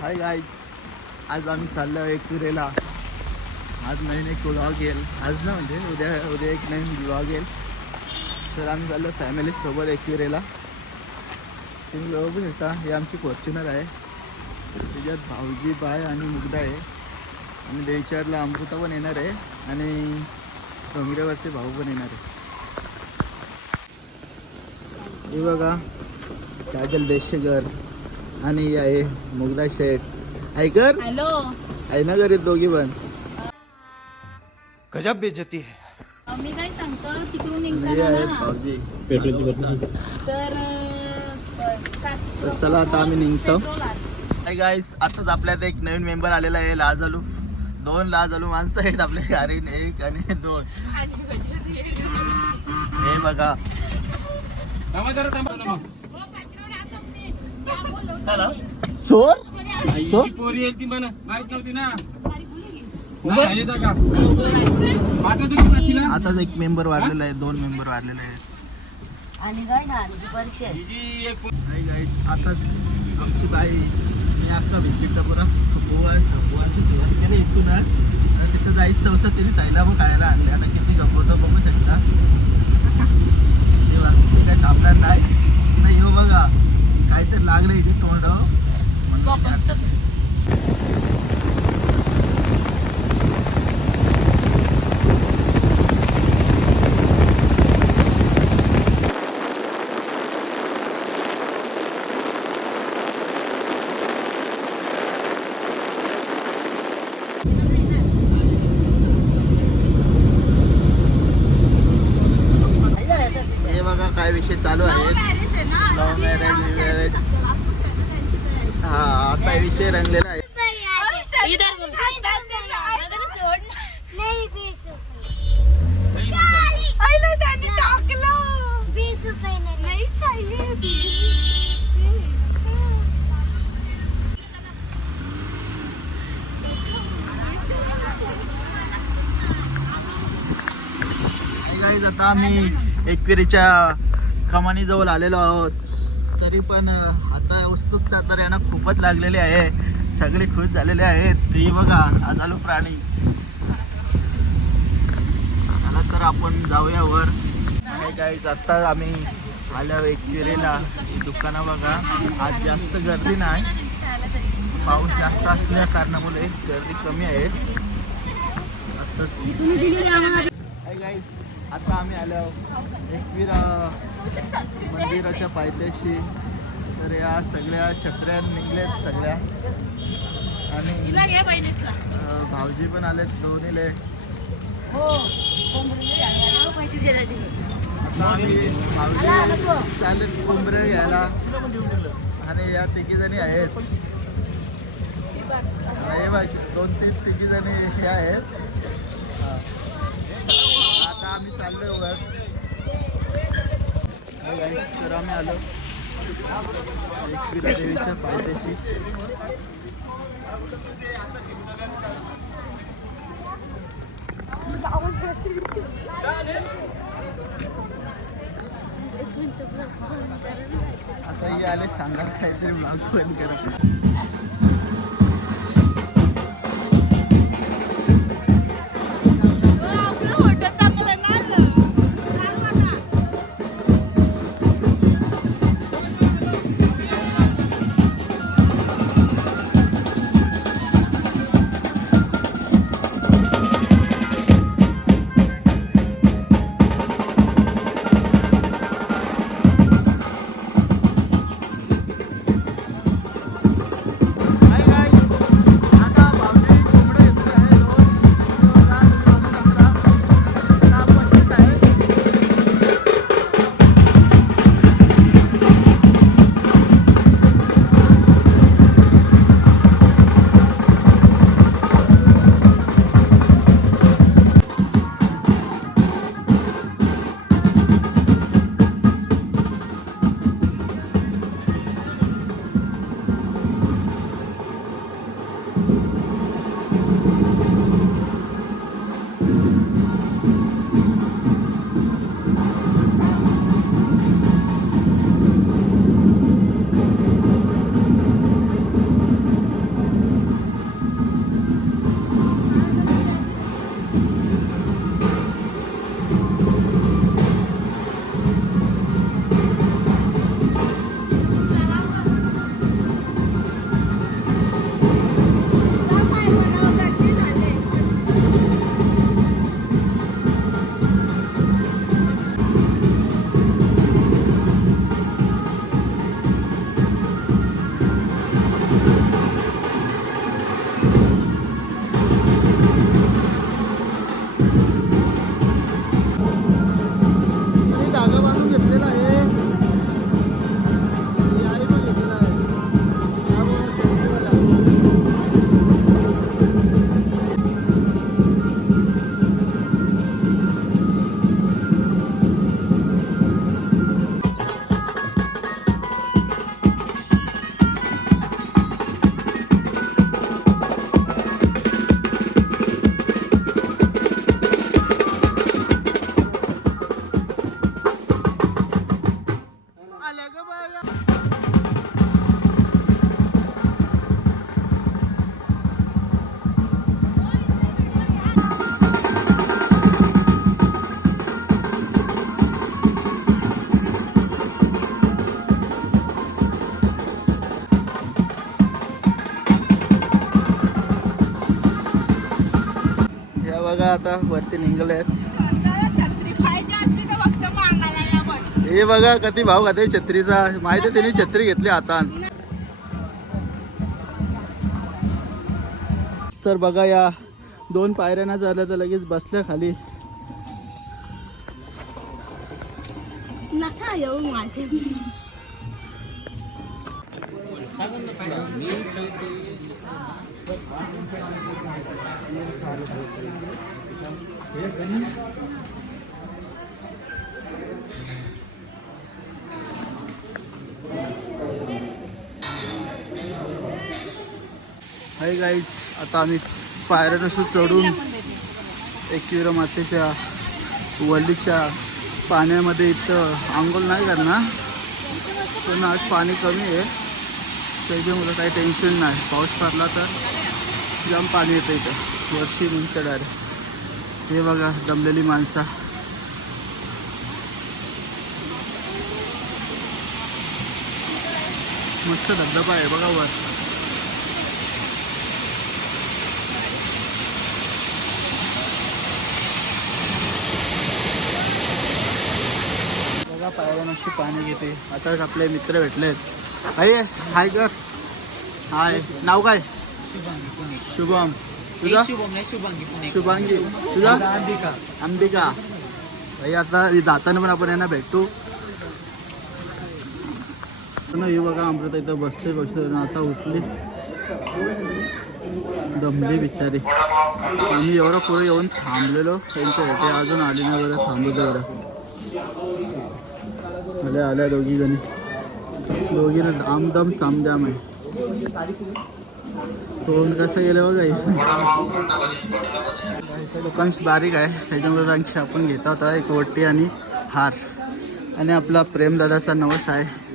Hi guys, आज आम्ही चाललो एकविरेला. आज नवीन एक ब्लॉग येईल. आज ना म्हणजे उद्या एक नवीन ब्लॉग येईल. तर आम्ही चाललो फॅमिलीसोबत एकविरेला. तुम्ही बघू शकता, हे आमची फॉर्च्युनर आहे. त्याच्यात भाऊजी, बाय आणि मुगदा आहे. आणि देवचारला अमृता पण येणार आहे आणि डोंगरेवरचे भाऊ पण येणार आहे. हे बघा, काजल देशेकर आणि आहे मुगदा शेठ. ऐकर हॅलो, आहे ना घरी दोघी पण. गजब बेइज्जती है. मी काय सांगतो, तिकडून हे निघताना आहे ना भाऊजी. तर तर चला आता आम्ही निघतो. पेट्रोल आहे. हाय गाईस, आताच आपल्यात एक नवीन मेंबर आलेला आहे. लाजालू 2 लाजालू माणसं आहेत आपल्या गाडीने, 1 आणि 2. हे बघा, चोर चोर पोरी येईल ती म्हणा, माहित नव्हती ना. आताच एक मेंबर वाढलेला आहे, 2 मेंबर वाढलेले आहेत. आणि काय ना परीक्षा हाय गाईस, आताच आमची बाई मी अख्खा बिस्किटचा पुरा पोहायची सुरुवात केली इथूनच. तिथं जायचं तसं तिने ताईला मग खायला आणले. आता किती गमवतो बघू शकता. तेव्हा ते काय थांबणार नाही. हो बघा, काहीतरी लागलं इथे तोंड म्हणून. हे बघा काय विषय चालू आहे. Love marriage. हा, आता विषय रंगलेला आहे. गाईज, आता आम्ही एकविरीच्या कमानीजवळ आलेलो आहोत. तरी पण आता उत्सुकता तर यांना खूपच लागलेली आहे. सगळे खुश झालेले आहेत. ते बघा, आजालू प्राणी. चला तर आपण जाऊया वर. गाईज, आता आम्ही आल्या एकविरीला. ही दुकानं बघा, आज जास्त गर्दी नाही. पाऊस जास्त असल्या कारणामुळे गर्दी कमी आहे. गाईज, आता आम्ही आलो एकवीर मंदिराच्या पायथ्याशी. तर या सगळ्या छत्र्या निघल्यात सगळ्या. आणि भाऊजी पण आलेत दोन्हीले. आता आम्ही भाऊजी चालेत कोंबरे घ्यायला. आणि या 3 जणी आहेत. हे बघ, 2-3 तिघी जणी हे आहेत. आता आम्ही चाललोय वर. तर आम्ही आलो एकविरा देवीच्या पायथ्याशी. आता हे आले, सांगा काहीतरी ब्लॉग बंद करा. बघा आता वरती निघले आहेत. हे बघा किती भाव खाते छत्रीचा. माहिती त्यांनी छत्री घेतली हातात. तर बघा या 2 पायऱ्यांना झालं तर लगेच बसल्या खाली. नका येऊ माझे. हाय गाईज, आता आम्ही पायऱ्या असं चढून एकविरा मातेच्या वल्लीच्या पाण्यामध्ये इथं आंघोळ नाही करणार. पण आज पाणी कमी आहे त्याच्यामुळं काही टेन्शन नाही. पाऊस पडला तर जाम पाणी येतं इथं वर्षी म्हणतं डायरेक्ट. हे बघा दमलेली माणसं. मस्त धबधबा आहे बघा वर. बघा पायऱ्यानशी पाणी घेते. आता आपले मित्र भेटलेत. हाय हाय कर. हाय, नाव काय? शुभम. तुझा? शुभांगी. तुझा? अंबिका. भाई आता जाताना पण आपण यांना भेटू. ही बघा अमृता इथं बसते आता उठली. दमली बिचारी. आम्ही एवढं पुढे येऊन थांबलेलो त्यांच्या इथे अजून आली नाही. बरं थांबू तेवढं. आल्या दोघी जणी. दोघीनं आमदम सामदाम आहे. तोंड कसं गेलं बघा. दुकान बारीक आहे त्याच्यामुळे रंग आपण घेता होता एक वट्टी आणि हार. आणि आपला प्रेमदादाचा नवस आहे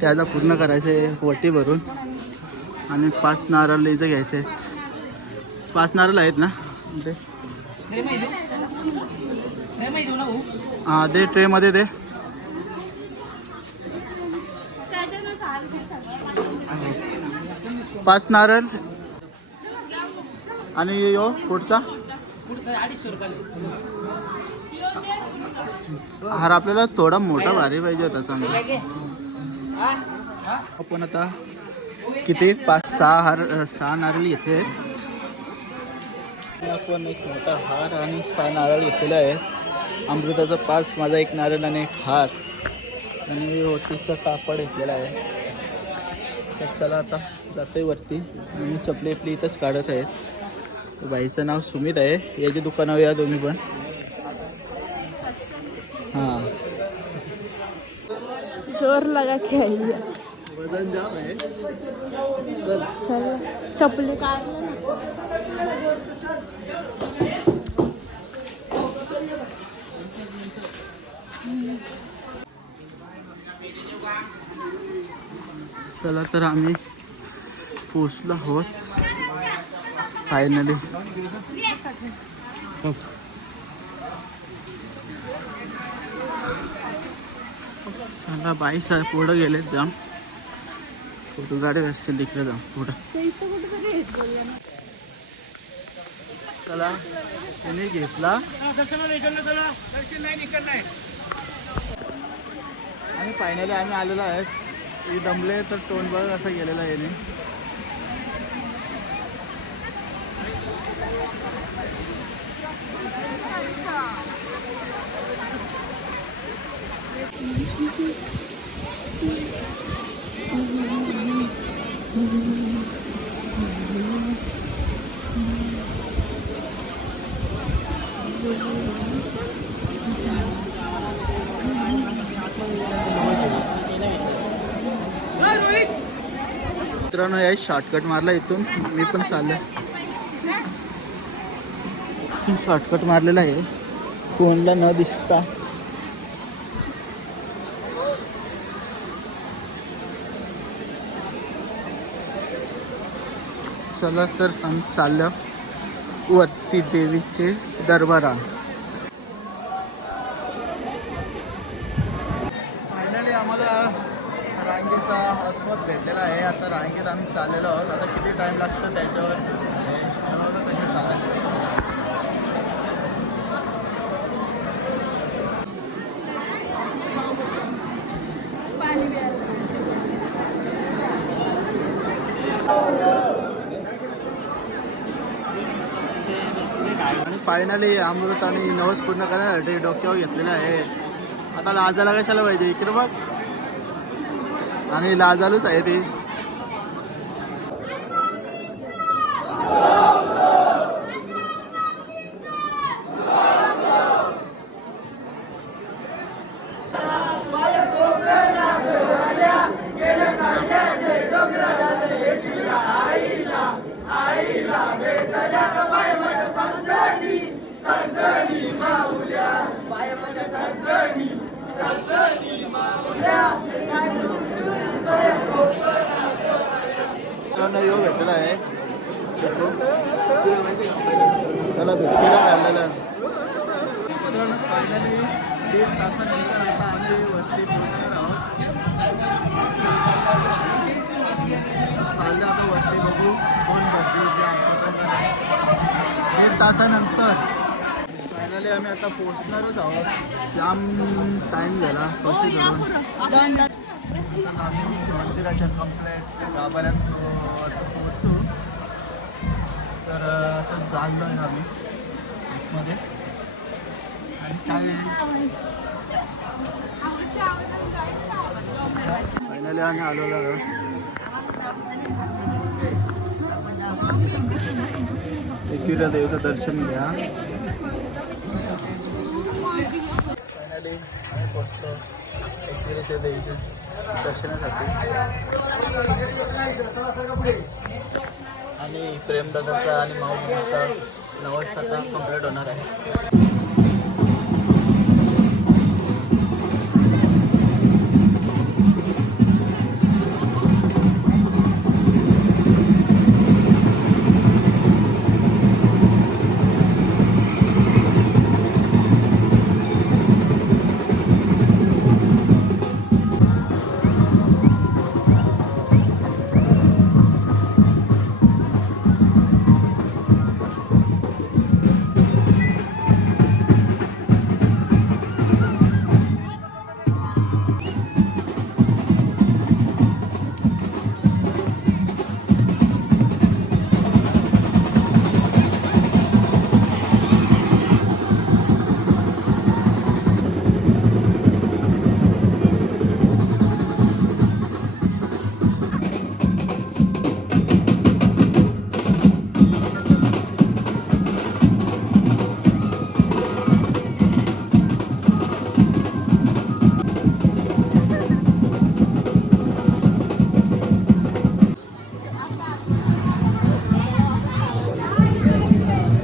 त्याला पूर्ण करायचे वटी भरून. आणि 5 नारळ इथं घ्यायचे. 5 नारळ आहेत ना ते? हां दे ट्रेमध्ये दे. पाच नारळ आणि यो पुढचा हार आपल्याला थोडा मोठा भारी पाहिजे होता चांगला. आपण आता किती 5-6 हार 6 नारळ घेतले. आपण एक मोठा हार आणि 6 नारळ घेतलेला आहे. अमृताचा 5, माझा 1 नारळ आणि 1 हार आणि ओटीचा कापड घेतलेला आहे. तर चला आता जातोय वरती. आणि चपली इथंच काढत आहेत. बाईचं नाव सुमित आहे. याची दुकानावर या तुम्ही पण. हां जोर लगा खेळूया. वजन जाम आहे. चपली काय चला तर आम्ही पोचलो आहोत फायनली. चला बाई साहेब पुढं गेलेत जाम. फोटो गाडी असतील तिकडे जाऊ पुढं. चला त्याने घेतला आणि फायनली आम्ही आलेलो आहे. ही दमले तर तोंड बघ असं गेलेलं आहे याने. मित्रांनो या शॉर्टकट मारला इथून. मी पण चाललं शॉर्टकट मारलेला आहे कोणला न दिसता. चला तर आम्ही चाललो वरती देवीचे दरबारा. फायनली आम्हाला रांगेचा अस्वद भेटलेला आहे. आता रांगेत आम्ही चाललेलो आहोत. आता किती टाईम लागतो त्याच्यावर आणि फायनली अमृत आणि नवस पूर्ण करण्यासाठी डोक्यावर घेतलेलं आहे. आता लाजाला कशाला पाहिजे इकडे बघ. आणि लाजालूच आहे ती. योग घेतलेला आहे त्याला भेटीला घाललेला. फायनली 1.5 तासानंतर आता आम्ही वरती पोहोचणार आहोत. चाललं आता वरती बघू कोण भरती 1.5 तासानंतर. फायनली आम्ही आता पोहोचणारच आहोत. जाम टाईम झाला कशी करून मंदिराच्या कंप्लेंट गावापर्यंत पोहोचू. तर आता चाललो आहे आम्ही मध्ये. आणि काय फायनली आम्ही आलेलो आहोत. एकविरा देवीचं दर्शन घ्या. फायनली आम्ही पोहोचलो एकविरा देवीचं दर्शनासाठी. आणि प्रेमदादाचा आणि माऊलीचा नवस आता कंप्लीट होणार आहे.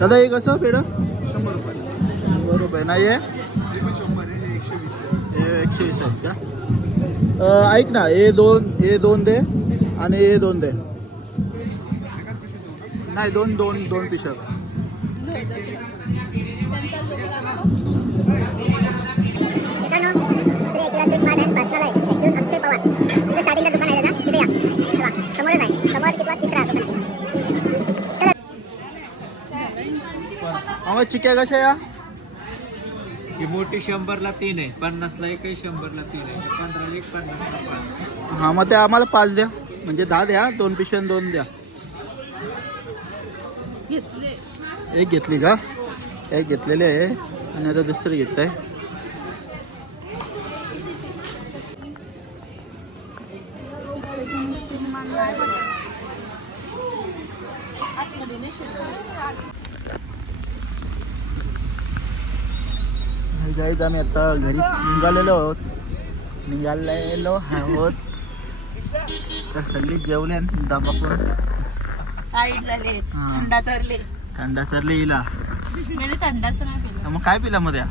दादा हे कसं पेढं? 100 रुपये. 100 रुपये नाही आहे. हे पण 100 आहे. हे 120 आहे. हे 120 आहेत का? ऐक ना, हे दोन दे आणि हे 2 दे. नाही दोन पिशा. चिक्या कशा या? ही मोठी 100ला 3 आहे. 50ला एक आहे. 100ला 3 आहे. 15ला एक. 50ला 5. हां मग ते आम्हाला 5 द्या. म्हणजे 10 द्या. 2 पिशव्या 2 द्या. एक घेतली का? एक घेतलेली आहे आणि आता दुसरी घेत आहे. गाईज आम्ही आता घरीच निघालेलो आहोत. तर सगळी जेवले दमापून टाईट झाले. थंडा तरले. थंडा सरले हिला. म्हणजे थंडाच नाही पिलं. मग काय पिला मध्ये?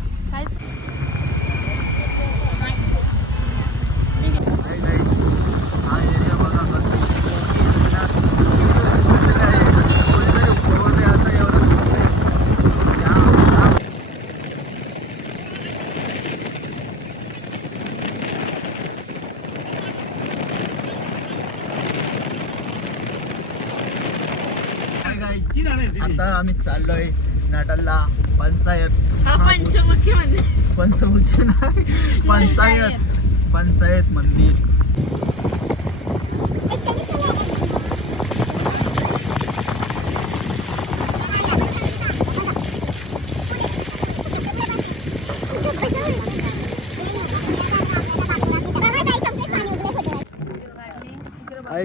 आता आम्ही चाललोय नाटालला. पंचमुखी नाही, पंचायत मंदिर.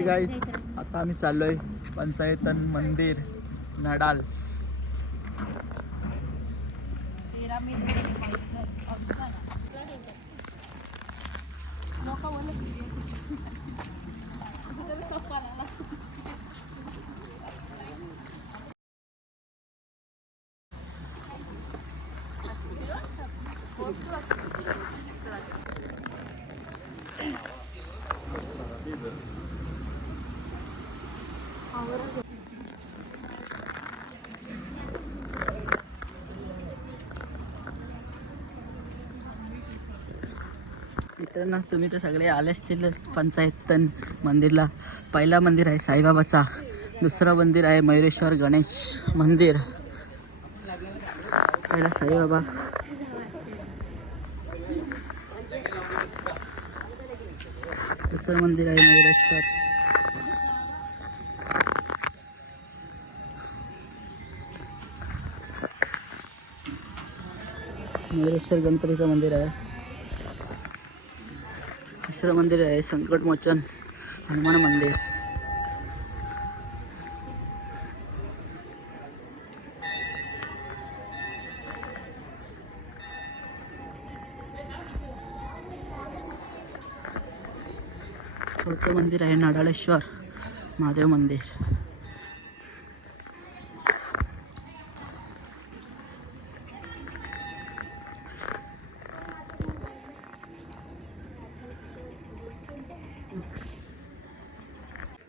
गाईस आता आम्ही चाललोय पंचायतन मंदिर नडाल. मित्रांनो तुम्ही तर सगळे आले असतील पंचायतन मंदिरला. पहिला मंदिर आहे साईबाबाचा, दुसरा मंदिर आहे मयुरेश्वर गणेश मंदिर. पहिला साईबाबा, दुसरं मंदिर आहे मयुरेश्वर. मयुरेश्वर गणपतीचं मंदिर आहे. तिसरं मंदिर आहे संकटमोचन हनुमान मंदिर. चौथं मंदिर आहे नाडाळेश्वर महादेव मंदिर.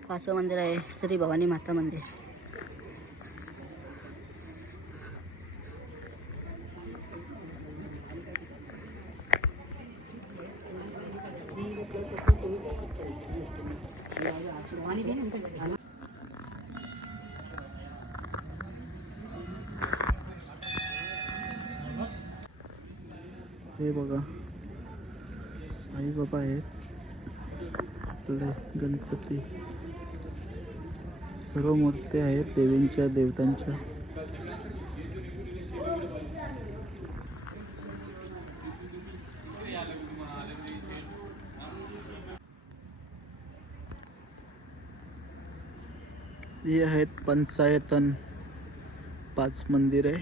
पाचवं मंदिर आहे श्री भवानी माता मंदिर. हे बघा साईबाबा आहेत, आपले गणपती, सर्व मूर्ती आहेत देवींच्या देवतांच्या. हे आहेत पंचायतन 5 मंदिर आहे.